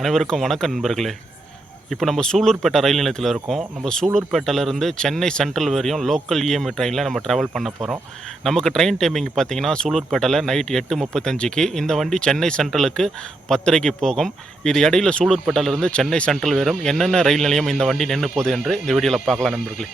அனைவருக்கும் வணக்கம் நண்பர்களே. இப்போ நம்ம சூலூர்பேட்டை ரயில் நிலையத்தில் இருக்கோம். நம்ம சூலூர்பேட்டையிலேருந்து சென்னை சென்ட்ரல் வரையும் லோக்கல் இஎம்ஐ ட்ரெயினில் நம்ம ட்ராவல் பண்ண போகிறோம் நமக்கு ட்ரெயின் டைமிங் பார்த்திங்கன்னா சூலூர்பேட்டையில் நைட் எட்டு முப்பத்தஞ்சுக்கு இந்த வண்டி சென்னை சென்ட்ரலுக்கு பத்தரைக்கு போகும். இது இடையில சூலூர்பேட்டையிலேருந்து சென்னை சென்ட்ரல் வரும். என்னென்ன ரயில் நிலையம் இந்த வண்டி நின்று போகுது என்று இந்த வீடியோவில் பார்க்கலாம் நண்பர்களே.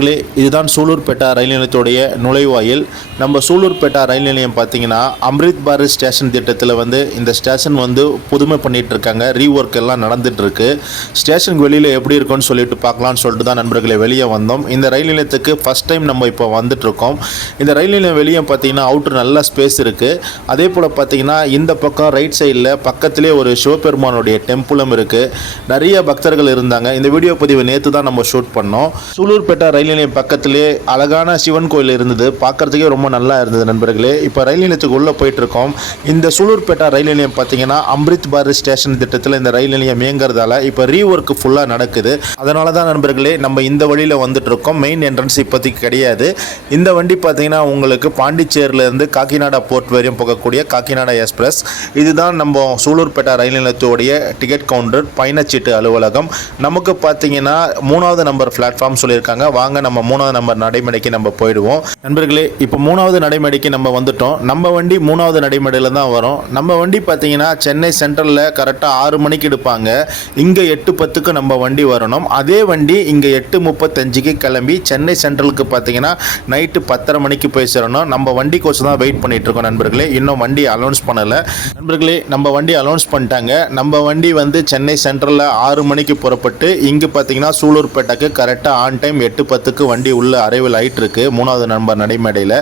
நண்பர்களே இதுதான் சூலூர்பேட்டா ரயில் நிலையத்துடைய நுழைவாயில். நம்ம சூலூர்பேட்டா ரயில் நிலையம் பார்த்தீங்கன்னா அம்ரித் பாரத் ஸ்டேஷன் திட்டத்தில் வந்து இந்த ஸ்டேஷன் வந்து புதுமை பண்ணிட்டு இருக்காங்க. ரீஒர்க் எல்லாம் நடந்துகிட்ருக்கு ஸ்டேஷனுக்கு வெளியில் எப்படி இருக்கும்னு சொல்லிட்டு பார்க்கலாம்னு சொல்லிட்டு தான் நண்பர்களே வெளியே வந்தோம். இந்த ரயில் நிலையத்துக்கு ஃபர்ஸ்ட் டைம் நம்ம இப்போ வந்துட்டு இருக்கோம். இந்த ரயில் நிலையம் வெளியே பார்த்தீங்கன்னா அவுட்ரு நல்ல ஸ்பேஸ் இருக்கு. அதே போல் பார்த்தீங்கன்னா இந்த பக்கம் ரைட் சைடில் பக்கத்திலே ஒரு சிவபெருமானுடைய டெம்பிளும் இருக்கு. நிறைய பக்தர்கள் இருந்தாங்க. இந்த வீடியோ பதிவு நேற்று தான் நம்ம ஷூட் பண்ணோம். சூலூர்பேட்டா ரயில் நிலையம் பக்கத்திலே அழகான சிவன் கோயில் இருந்தது. பார்க்கறதுக்கே ரொம்ப நல்லா இருந்தது நண்பர்களே. இப்போ ரயில் நிலையத்துக்கு உள்ளே போயிட்டு இருக்கோம் இந்த சூலூர்பேட்டா ரயில் நிலையம் பார்த்தீங்கன்னா அம்ரித் பாரத் ஸ்டேஷன் திட்டத்தில் இந்த ரயில் நிலையம் இயங்குறதால இப்போ ரீஒர்க் ஃபுல்லாக நடக்குது. அதனால தான் நண்பர்களே நம்ம இந்த வழியில் வந்துட்டு இருக்கோம் மெயின் என்ட்ரன்ஸ் இப்போதைக்கு கிடையாது. இந்த வண்டி பார்த்தீங்கன்னா உங்களுக்கு பாண்டிச்சேரியிலேருந்து காக்கிநாடா போர்ட் வரையும் போகக்கூடிய காக்கிநாடா எக்ஸ்பிரஸ் இதுதான் நம்ம சூலூர்பேட்டா ரயில் நிலையத்துடைய டிக்கெட் கவுண்டர் பயணச்சீட்டு அலுவலகம். நமக்கு பார்த்தீங்கன்னா மூணாவது நம்பர் பிளாட்ஃபார்ம் சொல்லியிருக்காங்க. வாங்க நம்ம மூணாவது நம்பர் நடைமேடைக்கு நம்ம போயிடுவோம். நண்பர்களே இப்போ மூணாவது நடைமேடைக்கு நம்ம வந்துட்டோம். நம்ம வண்டி மூணாவது நடைமேடையில் தான் வரும். நம்ம வண்டி பார்த்தீங்கன்னா சென்னை சென்ட்ரலில் கரெக்டாக ஆறு மணிக்கு எடுப்பாங்க. இங்கே எட்டு பத்துக்கு நம்ம வண்டி வரணும். அதே வண்டி இங்கே எட்டு முப்பத்தஞ்சுக்கு கிளம்பி சென்னை சென்ட்ரலுக்கு பார்த்தீங்கன்னா நைட்டு பத்தரை மணிக்கு போய் சேரணும். நம்ம வண்டி கோச்சு தான் வெயிட் பண்ணிகிட்ருக்கோம் இருக்கோம் நண்பர்களே. இன்னும் வண்டி அலௌன்ஸ் பண்ணலை. நண்பர்களே நம்ம வண்டி அலௌன்ஸ் பண்ணிட்டாங்க. நம்ம வண்டி வந்து சென்னை சென்ட்ரலில் ஆறு மணிக்கு புறப்பட்டு இங்கே பார்த்தீங்கன்னா சூலூர்பேட்டைக்கு கரெக்டாக ஆன் டைம் எட்டு பத்து பத்துக்கு வண்டி உள்ள அரைவில் ஆயிட்டு இருக்கு. மூணாவது நம்பர் நடைமேடையில்.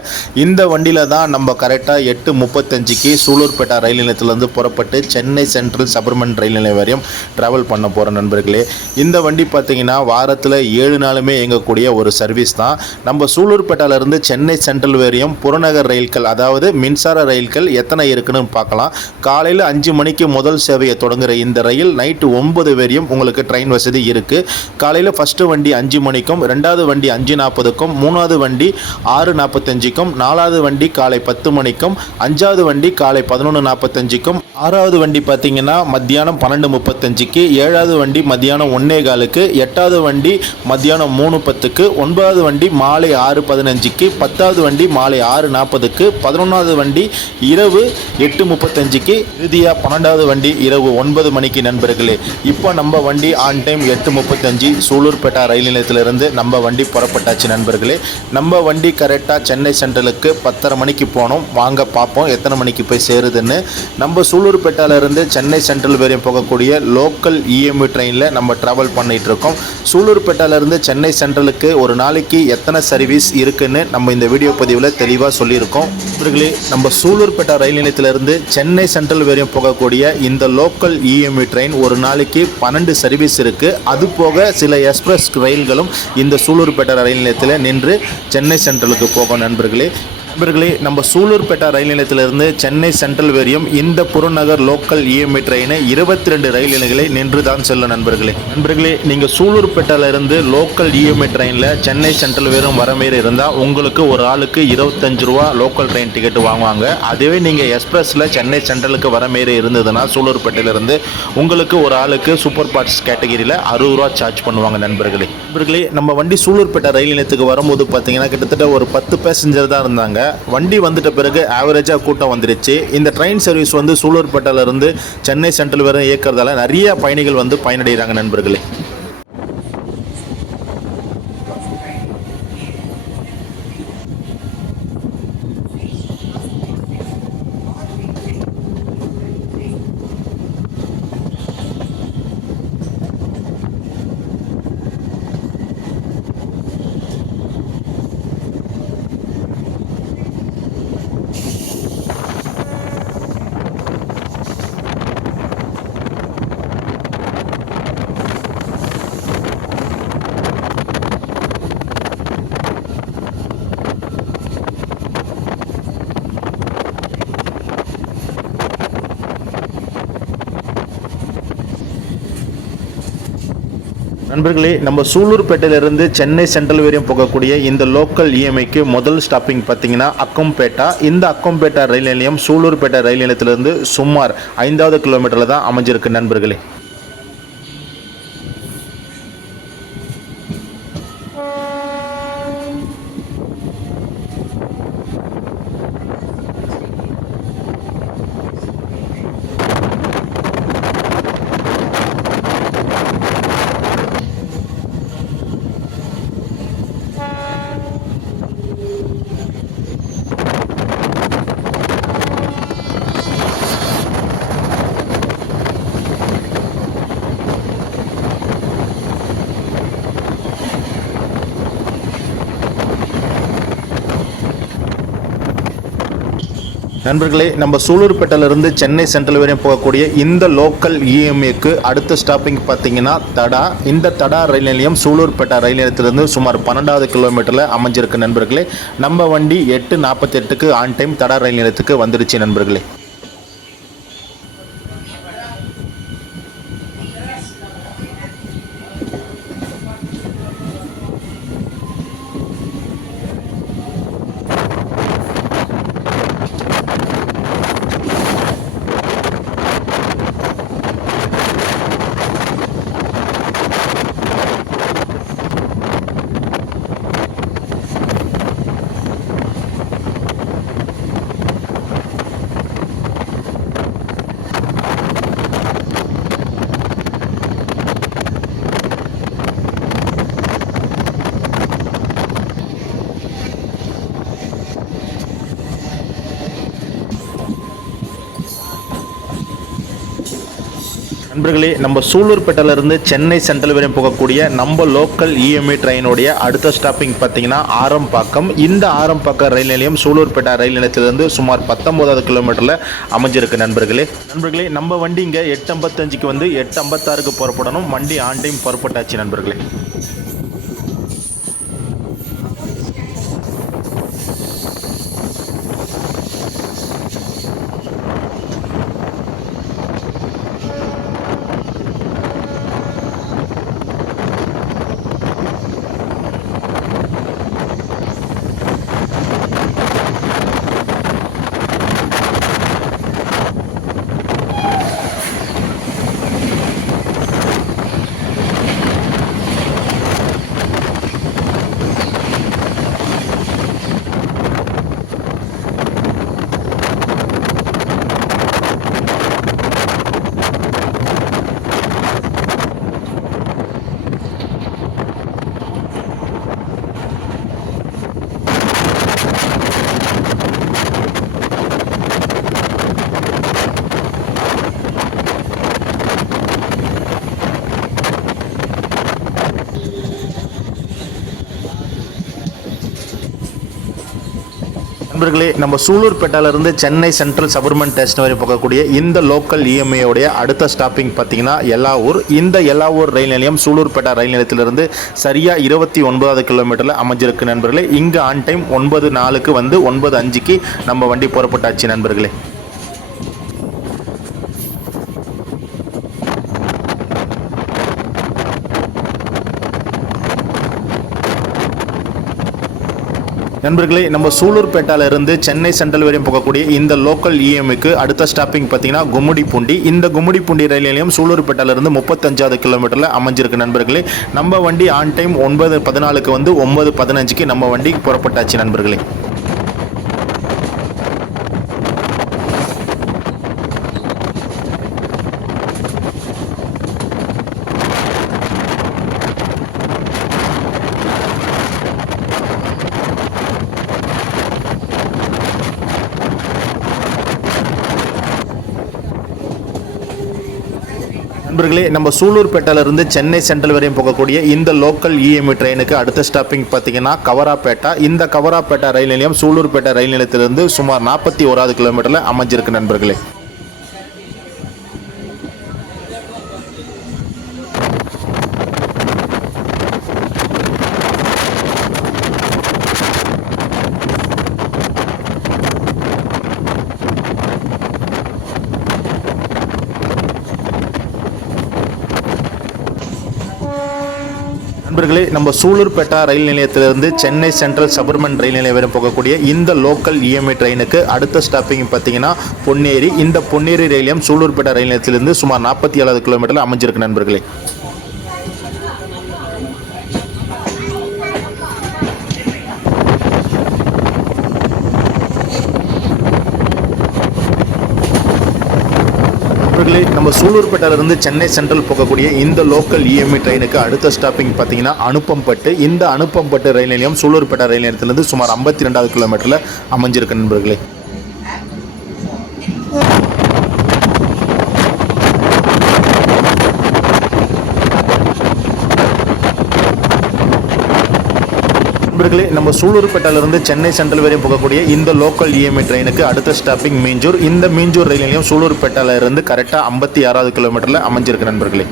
இந்த வண்டியில் தான் நம்ம கரெக்டாக எட்டு முப்பத்தஞ்சுக்கு சூலூர்பேட்டா ரயில் நிலையத்திலேருந்து புறப்பட்டு சென்னை சென்ட்ரல் சபர்மன் ரயில் நிலையம் வரையும் ட்ராவல் பண்ண போகிற நண்பர்களே. இந்த வண்டி பார்த்தீங்கன்னா வாரத்தில் ஏழு நாளுமே இயங்கக்கூடிய ஒரு சர்வீஸ் தான். நம்ம சூலூர்பேட்டையிலேருந்து சென்னை சென்ட்ரல் வரையும் புறநகர் ரயில்கள் அதாவது மின்சார ரயில்கள் எத்தனை இருக்குன்னு பார்க்கலாம். காலையில் அஞ்சு மணிக்கு முதல் சேவையை தொடங்குகிற இந்த ரயில் நைட்டு ஒன்பது வரையும் உங்களுக்கு ட்ரெயின் வசதி இருக்குது காலையில் ஃபஸ்ட்டு வண்டி அஞ்சு மணிக்கும் ரெண்டாவது வண்டி வண்டி அஞ்சு நாற்பதுக்கும் மூணாவது வண்டி ஆறு நாற்பத்தஞ்சுக்கும் நாலாவது வண்டி காலை பத்து மணிக்கும் அஞ்சாவது வண்டி காலை பதினொன்று நாற்பத்தஞ்சுக்கும் ஆறாவது வண்டி பார்த்தீங்கன்னா மத்தியானம் பன்னெண்டு முப்பத்தஞ்சுக்கு ஏழாவது வண்டி மத்தியானம் ஒன்னே காலுக்கு எட்டாவது வண்டி மத்தியானம் மூணு பத்துக்கு ஒன்பதாவது வண்டி மாலை ஆறு பதினஞ்சுக்கு பத்தாவது வண்டி மாலை ஆறு நாற்பதுக்கு பதினொன்றாவது வண்டி இரவு எட்டு முப்பத்தஞ்சுக்கு இறுதியாக பன்னெண்டாவது வண்டி இரவு ஒன்பது மணிக்கு நண்பர்களே. இப்போ நம்ம வண்டி ஆன் டைம் எட்டு முப்பத்தஞ்சு சூலூர்பேட்டா ரயில் நிலையத்திலிருந்து நம்ம வண்டி புறப்பட்டாச்சு நண்பர்களே. நம்ம வண்டி கரெக்டாக சென்னை சென்ட்ரலுக்கு பத்தரை மணிக்கு போனோம். வாங்க பார்ப்போம் எத்தனை மணிக்கு போய் சேருதுன்னு. நம்ம சூலூர்பேட்டாலேருந்து சென்னை சென்ட்ரல் வரையும் போகக்கூடிய லோக்கல் இஎம்ஐ ட்ரெயினில் நம்ம ட்ராவல் பண்ணிகிட்ருக்கோம் இருக்கோம் சென்னை சென்ட்ரலுக்கு ஒரு நாளைக்கு எத்தனை சர்வீஸ் இருக்குன்னு நம்ம இந்த வீடியோ பதிவில் தெளிவாக சொல்லியிருக்கோம். நண்பர்களே நம்ம சூலூர்பேட்டை ரயில் நிலையத்திலிருந்து சென்னை சென்ட்ரல் வரையும் போகக்கூடிய இந்த லோக்கல் இஎம்ஐ ட்ரெயின் ஒரு நாளைக்கு பன்னெண்டு சர்வீஸ் இருக்குது அது போக சில எக்ஸ்பிரஸ் ரயில்களும் இந்த சூலூர்பேட்டை ரயில் நிலையத்தில் நின்று சென்னை சென்ட்ரலுக்கு போகும் நண்பர்களே. நண்பர்களே நம்ம சூலூர்பேட்டா ரயில் நிலையத்திலிருந்து சென்னை சென்ட்ரல் வேரியம் இந்த புறநகர் லோக்கல் இஎம்ஐ ட்ரெயினை இருபத்தி ரெண்டு ரயில் நிலைகளை நின்று தான் செல்லும் நண்பர்களே. நண்பர்களே நீங்கள் சூலூர்பேட்டாவிலிருந்து லோக்கல் இஎம்ஐ ட்ரெயினில் சென்னை சென்ட்ரல் வேரும் வர மாரி இருந்தால் உங்களுக்கு ஒரு ஆளுக்கு இருபத்தஞ்சு ரூபா லோக்கல் ட்ரெயின் டிக்கெட் வாங்குவாங்க. அதுவே நீங்கள் எக்ஸ்பிரஸில் சென்னை சென்ட்ரலுக்கு வர மாரி இருந்ததுன்னா சூலூர்பேட்டையிலிருந்து உங்களுக்கு ஒரு ஆளுக்கு சூப்பர் பார்ட்ஸ் கேட்டகிரியில் அறுபது ரூபா சார்ஜ் பண்ணுவாங்க நண்பர்களே. நண்பர்களே நம்ம வண்டி சூலூர்பேட்டை ரயில் நிலையத்துக்கு வரும்போது பார்த்தீங்கன்னா கிட்டத்தட்ட ஒரு பத்து பேசஞ்சர் தான் இருந்தாங்க. வண்டி வந்துட்ட பிறகு ஆவரேஜாக கூட்டம் வந்துருச்சு. இந்த ட்ரெயின் சர்வீஸ் வந்து சூலூர்பேட்டையிலேருந்து சென்னை சென்ட்ரல் வரை இயக்கிறதால நிறைய பயணிகள் வந்து பயனடைகிறாங்க நண்பர்களே. நண்பர்களே நம்ம சூலூர்பேட்டையிலிருந்து சென்னை சென்ட்ரல் வரையும் போகக்கூடிய இந்த லோக்கல் இஎம்ஐக்கு முதல் ஸ்டாப்பிங் பார்த்தீங்கன்னா அக்கம்பேட்டா. இந்த அக்கம்பேட்டா ரயில் நிலையம் சூலூர்பேட்டை ரயில் நிலையத்திலிருந்து சுமார் ஐந்தாவது கிலோமீட்டரில் தான் அமைஞ்சிருக்கு நண்பர்களே. நண்பர்களே நம்ம சூலூர்பேட்டையிலிருந்து சென்னை சென்ட்ரல் வரையும் போகக்கூடிய இந்த லோக்கல் இஎம்ஏக்கு அடுத்த ஸ்டாப்பிங் பார்த்தீங்கன்னா தடா. இந்த தடா ரயில் நிலையம் சூலூர்பேட்டை ரயில் நிலையத்திலிருந்து சுமார் பன்னெண்டாவது கிலோமீட்டரில் அமைஞ்சிருக்கு நண்பர்களே. நம்ம வண்டி எட்டு நாற்பத்தெட்டுக்கு ஆன் டைம் தடா ரயில் நிலையத்துக்கு வந்துருச்சு நண்பர்களே. நண்பர்களே நம்ம சூலூர்பேட்டையிலிருந்து சென்னை சென்ட்ரல் வரையும் போகக்கூடிய நம்ம லோக்கல் இஎம்ஐ ட்ரெயினுடைய அடுத்த ஸ்டாப்பிங் பார்த்தீங்கன்னா ஆரம்பாக்கம். இந்த ஆரம்பாக்கம் ரயில் நிலையம் சூலூர்பேட்டை ரயில் நிலையத்திலிருந்து சுமார் பத்தொம்போதாவது கிலோமீட்டரில் அமைஞ்சிருக்கு நண்பர்களே. நண்பர்களே நம்ம வண்டி இங்கே எட்டு ஐம்பத்தஞ்சுக்கு வந்து எட்டு ஐம்பத்தாறுக்கு புறப்படணும். வண்டி ஆன் டைம் புறப்பட்டாச்சு நண்பர்களே. நண்பர்களே நம்ம சூலூர்பேட்டையிலிருந்து சென்னை சென்ட்ரல் சபர்மன் டேஷன் வரை போகக்கூடிய இந்த லோக்கல் இஎம்ஐயோடைய அடுத்த ஸ்டாப்பிங் பார்த்தீங்கன்னா எல்லாவூர் இந்த எல்லாவூர் ரயில் நிலையம் சூலூர்பேட்டை ரயில் நிலையத்திலிருந்து சரியாக இருபத்தி ஒன்பதாவது கிலோமீட்டரில் அமைஞ்சிருக்கு நண்பர்களே. இங்கே ஆன் டைம் ஒன்பது நாலுக்கு வந்து ஒன்பது அஞ்சுக்கு நம்ம வண்டி புறப்பட்டாச்சு நண்பர்களே. நண்பர்களே நம்ம சூலூர்பேட்டால இருந்து சென்னை சென்ட்ரல் வரையும் போகக்கூடிய இந்த லோக்கல் இஎம்ஐக்கு அடுத்த ஸ்டாப்பிங் பார்த்தீங்கன்னா கும்முடிப்பூண்டி இந்த கும்முடிப்பூண்டி ரயில் நிலையம் சூலூர்பேட்டால இருந்து முப்பத்தஞ்சாவது கிலோமீட்டரில் அமைஞ்சிருக்கு நண்பர்களே. நம்ம வண்டி ஆன் டைம் ஒன்பது பதினாலுக்கு வந்து ஒன்பது பதினஞ்சுக்கு நம்ம வண்டி புறப்பட்டாச்சு நண்பர்களே. நண்பர்களே நம்ம சூலூர்பேட்டையிலிருந்து சென்னை சென்ட்ரல் வரையும் போகக்கூடிய இந்த லோக்கல் இஎம்ஐ ட்ரெயினுக்கு அடுத்த ஸ்டாப்பிங் பார்த்தீங்கன்னா கவராப்பேட்டா. இந்த கவராப்பேட்டா ரயில் நிலையம் சூலூர்பேட்டை ரயில் நிலையத்திலிருந்து சுமார் நாற்பத்தி ஓராது கிலோமீட்டரில் அமைஞ்சிருக்கு நண்பர்களே. நண்பர்களே நம்ம சூலூர்பேட்டா ரயில் நிலையத்திலிருந்து சென்னை சென்ட்ரல் சபர்மன் ரயில் நிலையம் வரை போகக்கூடிய இந்த லோக்கல் இஎம்ஐ ட்ரெயினுக்கு அடுத்த ஸ்டாப்பிங் பார்த்தீங்கன்னா பொன்னேரி. இந்த பொன்னேரி ரயில் நிலையம் சூலூர்பேட்டா ரயில் நிலையத்திலிருந்து சுமார் நாற்பத்தி ஏழாவது கிலோமீட்டரில் அமைஞ்சிருக்கு நண்பர்களே. நண்பர்களே நம்ம சூலூர்பேட்டையிலிருந்து சென்னை சென்ட்ரல் போகக்கூடிய இந்த லோக்கல் இஎம்ஐ ட்ரெயினுக்கு அடுத்த ஸ்டாப்பிங் பார்த்தீங்கன்னா அனுப்பம்பட்டு. இந்த அனுப்பம்பட்டு ரயில் நிலையம் சூலூர்பேட்டை ரயில் நிலையத்திலிருந்து சுமார் ஐம்பத்தி ரெண்டாவது கிலோமீட்டரில் அமைஞ்சிருக்கு நண்பர்களே. நண்பர்களே நம்ம சூலூர்பேட்டையிலிருந்து சென்னை சென்ட்ரல் வரையும் போகக்கூடிய இந்த லோக்கல் இஎம்ஐ ட்ரெயினுக்கு அடுத்த ஸ்டாப்பிங் மீஞ்சூர். இந்த மீஞ்சூர் ரயில் நிலையம் சூலூர்பேட்டையிலிருந்து கரெக்டாக ஐம்பத்தி ஆறாவது கிலோமீட்டரில் அமைஞ்சிருக்கு நண்பர்களே.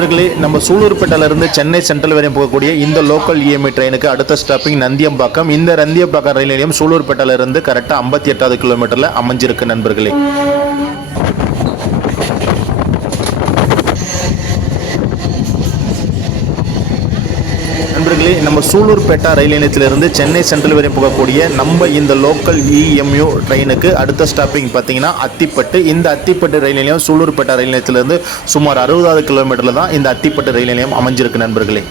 நண்பர்களே நம்ம சூலூர்பேட்டையிலிருந்து சென்னை சென்ட்ரல் வரையும் போகக்கூடிய இந்த லோக்கல் இஎம்ஐ ட்ரெயினுக்கு அடுத்த ஸ்டாப்பிங் நந்தியம்பாக்கம். இந்த நந்தியம்பாக்கம் ரயில் நிலையம் சூலூர்பேட்டையிலிருந்து கரெக்டாக ஐம்பத்தி எட்டாவது கிலோமீட்டரில் அமைஞ்சிருக்கு நண்பர்களே. நேர்களே நம்ம சூலூர்பேட்டா ரயில் நிலையத்திலிருந்து சென்னை சென்ட்ரல் வரை போகக்கூடிய நம்ம இந்த லோக்கல் இஎம்யூ ட்ரெயினுக்கு அடுத்த ஸ்டாப்பிங் பார்த்தீங்கன்னா அத்திப்பட்டு. இந்த அத்திப்பட்டு ரயில் நிலையம் சூலூர்பேட்டா ரயில் நிலையத்திலிருந்து சுமார் அறுபதாவது கிலோமீட்டரில் தான் இந்த அத்திப்பட்டு ரயில் நிலையம் அமைஞ்சிருக்கு நண்பர்களே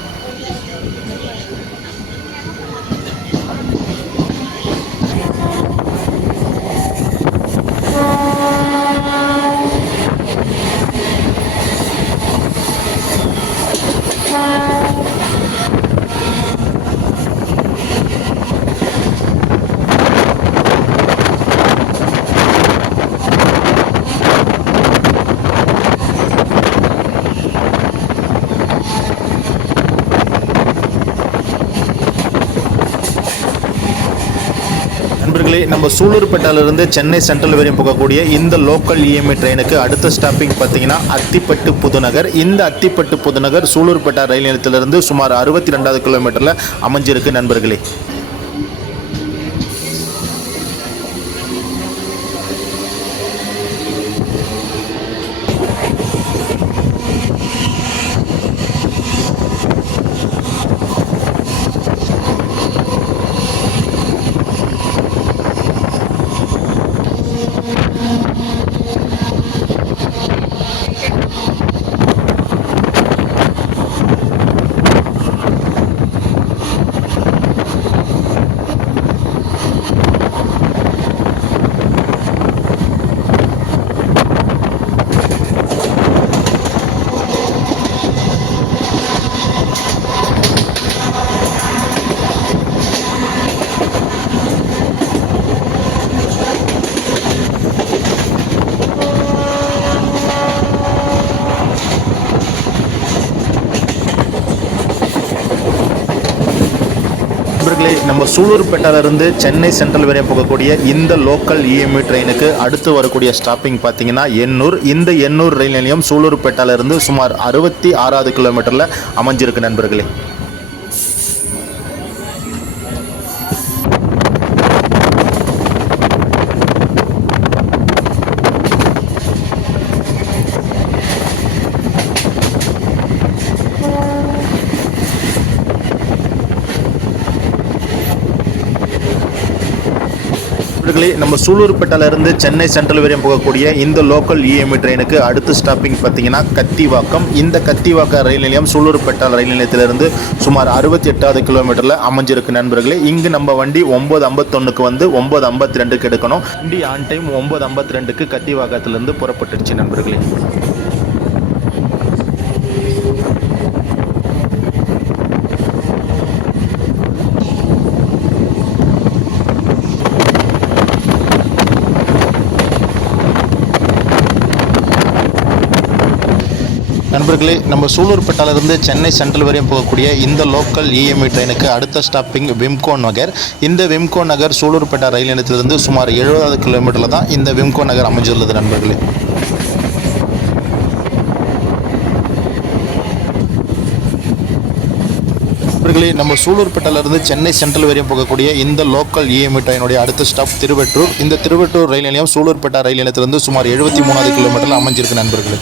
நண்பர்களே நம்ம சூலூர்பேட்டையிலிருந்து சென்னை சென்ட்ரல் வரையும் போகக்கூடிய இந்த லோக்கல் இஎம்ஐ ட்ரெயினுக்கு அடுத்த ஸ்டாப்பிங் பார்த்தீங்கன்னா அத்திப்பட்டு புதுநகர். இந்த அத்திப்பட்டு புதுநகர் சூலூர்பேட்டை ரயில் நிலையத்திலிருந்து சுமார் அறுபத்தி ரெண்டாவது கிலோமீட்டரில் அமைஞ்சிருக்கு நண்பர்களே. நண்பர்களே நம்ம சூலூர்பேட்டையிலிருந்து சென்னை சென்ட்ரல் வரை போகக்கூடிய இந்த லோக்கல் இஎம்இ ட்ரெயினுக்கு அடுத்து வரக்கூடிய ஸ்டாப்பிங் பார்த்தீங்கன்னா எண்ணூர். இந்த எண்ணூர் ரயில் நிலையம் சூலூர்பேட்டையிலிருந்து சுமார் அறுபத்தி ஆறாவது கிலோமீட்டரில் அமைஞ்சிருக்கு நண்பர்களே. நண்பர்களே நம்ம சூலூர்பேட்டையிலேருந்து சென்னை சென்ட்ரல் வரையும் போகக்கூடிய இந்த லோக்கல் இஎம்இ ட்ரெயினுக்கு அடுத்த ஸ்டாப்பிங் பார்த்தீங்கன்னா கத்திவாக்கம். இந்த கத்திவாக்கம் ரயில் நிலையம் சூலூர்பேட்டை ரயில் நிலையத்திலிருந்து சுமார் அறுபத்தி எட்டாவது கிலோமீட்டரில் அமைஞ்சிருக்கு நண்பர்களே. இங்கு நம்ம வண்டி ஒம்பது ஐம்பத்தொன்னுக்கு வந்து ஒம்பது ஐம்பத்தி ரெண்டுக்கு எடுக்கணும். வண்டி ஆன் டைம் ஒம்பது ஐம்பத்தி ரெண்டுக்கு கத்திவாக்கத்திலிருந்து புறப்பட்டுருச்சு நண்பர்களே. நண்பர்களே நம்ம சூலூர்பேட்டாலிருந்து சென்னை சென்ட்ரல் வரையும் போகக்கூடிய இந்த லோக்கல் இஎம்ஐ ட்ரெயினுக்கு அடுத்த ஸ்டாப்பிங் விம்கோ நகர். இந்த விம்கோ நகர் சூலூர்பேட்டா ரயில் நிலையத்திலிருந்து சுமார் எழுபதாவது கிலோமீட்டரில் தான் இந்த விம்கோ நகர் அமைஞ்சுள்ளது நண்பர்களே. நண்பர்களே நம்ம சூலூர்பேட்டையிலிருந்து சென்னை சென்ட்ரல் வரையும் போகக்கூடிய இந்த லோக்கல் இஎம்ஐ ட்ரெயினுடைய அடுத்த ஸ்டாப் திருவெற்றூர். இந்த திருவெற்றூர் ரயில் நிலையம் சூலூர்பேட்டா ரயில் நிலையத்திலிருந்து சுமார் எழுபத்தி மூணாவது கிலோமீட்டரில் அமைஞ்சிருக்கு நண்பர்களே.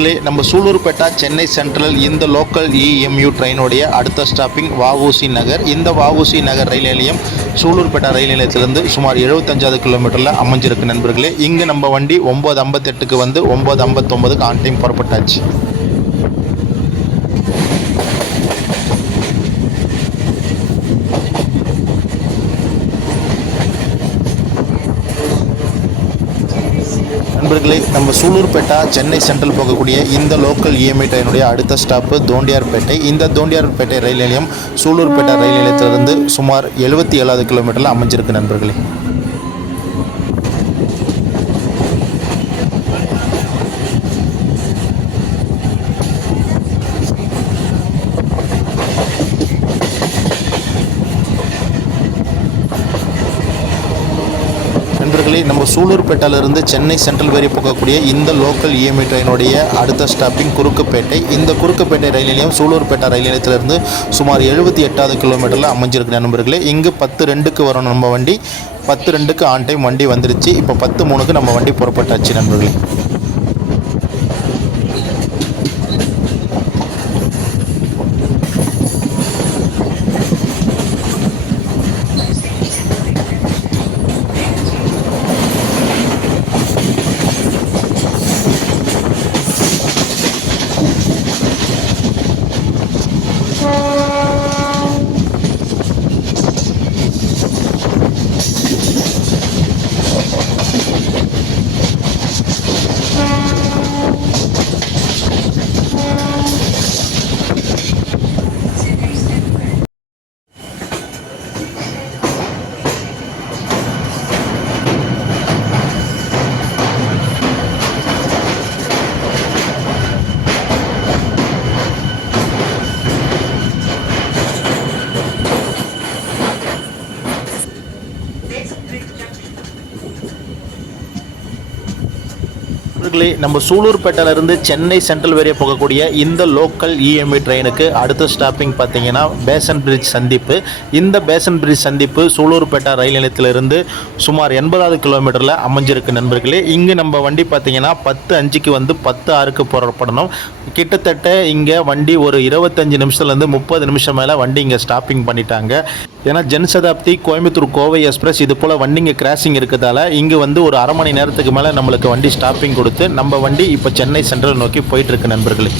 நண்பர்களே நம்ம சூலூர்பேட்டா சென்னை சென்ட்ரல் இந்த லோக்கல் இஎம்யூ ட்ரெயினுடைய அடுத்த ஸ்டாப்பிங் வஉசி நகர். இந்த வஉசி நகர் ரயில் நிலையம் சூலூர்பேட்டா ரயில் நிலையத்திலிருந்து சுமார் எழுபத்தஞ்சாவது கிலோமீட்டரில் அமைஞ்சிருக்கு நண்பர்களே. இங்கே நம்ம வண்டி ஒம்பது ஐம்பத்தெட்டுக்கு வந்து ஒம்பது ஐம்பத்தொம்பதுக்கு ஆன் டைம் புறப்பட்டாச்சு. நண்பர்களே நம்ம சூலூர்பேட்டா சென்னை சென்ட்ரல் போகக்கூடிய இந்த லோக்கல் இஎம்ஐ ட்ரெயினுடைய அடுத்த ஸ்டாப்பு தோண்டியார்பேட்டை. இந்த தோண்டியார்பேட்டை ரயில் நிலையம் சூலூர்பேட்டா ரயில் நிலையத்திலிருந்து சுமார் எழுபத்தி ஏழாவது கிலோமீட்டரில் அமைஞ்சிருக்கு நண்பர்களே நண்பர்களே நம்ம சூலூர்பேட்டையிலிருந்து சென்னை சென்ட்ரல் வரை போகக்கூடிய இந்த லோக்கல் இஎம்ஐ ட்ரெயினுடைய அடுத்த ஸ்டாப்பிங் குறுக்குப்பேட்டை. இந்த குறுக்குப்பேட்டை ரயில் நிலையம் சூலூர்பேட்டை ரயில் நிலையத்திலிருந்து சுமார் எழுபத்தி எட்டாவது கிலோமீட்டரில் அமைஞ்சிருக்கு நண்பர்களே. இங்கு பத்து ரெண்டுக்கு வரும் நம்ம வண்டி. பத்து ரெண்டுக்கு ஆன் டைம் வண்டி வந்துருச்சு. இப்போ பத்து மூணுக்கு நம்ம வண்டி புறப்பட்டாச்சு நண்பர்களே. நண்பர்களே நம்ம சூலூர்பேட்டையிலேருந்து சென்னை சென்ட்ரல் வரைய போகக்கூடிய இந்த லோக்கல் இஎம்ஐ ட்ரெயினுக்கு அடுத்த ஸ்டாப்பிங் பார்த்தீங்கன்னா பேசன் பிரிட்ஜ் சந்திப்பு. இந்த பேசன் பிரிட்ஜ் சந்திப்பு சூலூர்பேட்டை ரயில் நிலையத்திலிருந்து சுமார் எண்பதாவது கிலோமீட்டரில் அமைஞ்சிருக்கு நண்பர்களே. இங்கே நம்ம வண்டி பார்த்தீங்கன்னா பத்து அஞ்சுக்கு வந்து பத்து ஆறுக்கு புறப்படணும். கிட்டத்தட்ட இங்கே வண்டி ஒரு இருபத்தஞ்சு நிமிஷத்துலேருந்து முப்பது நிமிஷம் மேலே வண்டி இங்கே ஸ்டாப்பிங் பண்ணிட்டாங்க. ஏன்னா ஜன்சதாப்தி கோயம்புத்தூர் கோவை எக்ஸ்பிரஸ் இது போல் வண்டிங்க கிராசிங் இருக்கிறதால இங்கே வந்து ஒரு அரை மணி நேரத்துக்கு மேலே நம்மளுக்கு வண்டி ஸ்டாப்பிங் கொடுத்து நம்ம வண்டி இப்போ சென்னை சென்ட்ரல் நோக்கி போயிட்டு இருக்கு நண்பர்களே.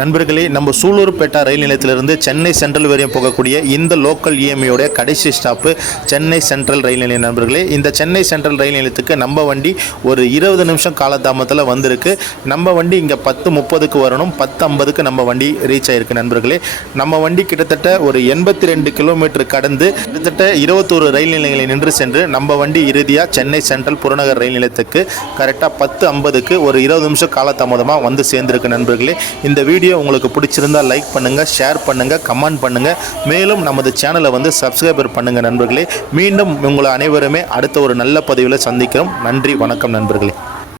நண்பர்களே நம்ம சூலூர்பேட்டா ரயில் நிலையத்திலிருந்து சென்னை சென்ட்ரல் வரையும் போகக்கூடிய இந்த லோக்கல் இஎம்ஐயோட கடைசி ஸ்டாப்பு சென்னை சென்ட்ரல் ரயில் நிலையம் நண்பர்களே. இந்த சென்னை சென்ட்ரல் ரயில் நிலையத்துக்கு நம்ம வண்டி ஒரு இருபது நிமிஷம் காலதாமத்தில் வந்திருக்கு. நம்ம வண்டி இங்கே பத்து முப்பதுக்கு வரணும். பத்து ஐம்பதுக்கு நம்ம வண்டி ரீச் ஆயிருக்கு நண்பர்களே. நம்ம வண்டி கிட்டத்தட்ட ஒரு எண்பத்தி ரெண்டு கிலோமீட்டர் கடந்து கிட்டத்தட்ட இருபத்தோரு ரயில் நிலையங்களை நின்று சென்று நம்ம வண்டி இறுதியாக சென்னை சென்ட்ரல் புறநகர் ரயில் நிலையத்துக்கு கரெக்டாக பத்து ஐம்பதுக்கு ஒரு இருபது நிமிஷம் காலதாமதமாக வந்து சேர்ந்துருக்கு நண்பர்களே. இந்த வீடியோ உங்களுக்கு பிடிச்சிருந்தா லைக் பண்ணுங்கள் ஷேர் பண்ணுங்கள் கமெண்ட் பண்ணுங்கள் மேலும் நமது சேனலை வந்து சப்ஸ்கிரைபர் பண்ணுங்கள் நண்பர்களே. மீண்டும் உங்களை அனைவருமே அடுத்த ஒரு நல்ல பதிவில் சந்திக்கிறோம். நன்றி வணக்கம் நண்பர்களே.